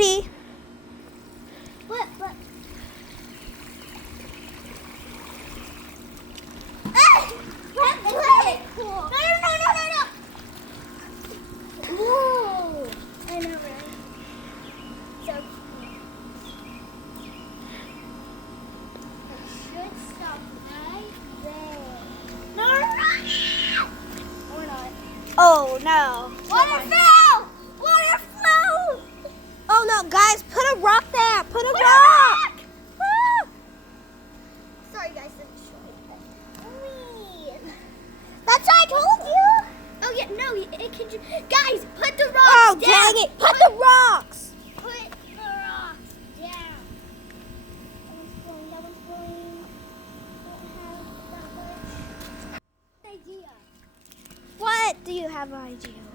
ready. What? No. Whoa. I know, right? So cute. It should stop right there. No. Or not. Oh no. Waterfall! Waterfall! Oh no, guys, put a rock there. Put a rock. Ah. Sorry guys, it's short. That's what I told you. Oh yeah, no, it can just... Guys, put the rocks Oh, down! dang it. Put the rocks. Put the rocks down. That one's going. Don't have that much idea. What do you have an idea?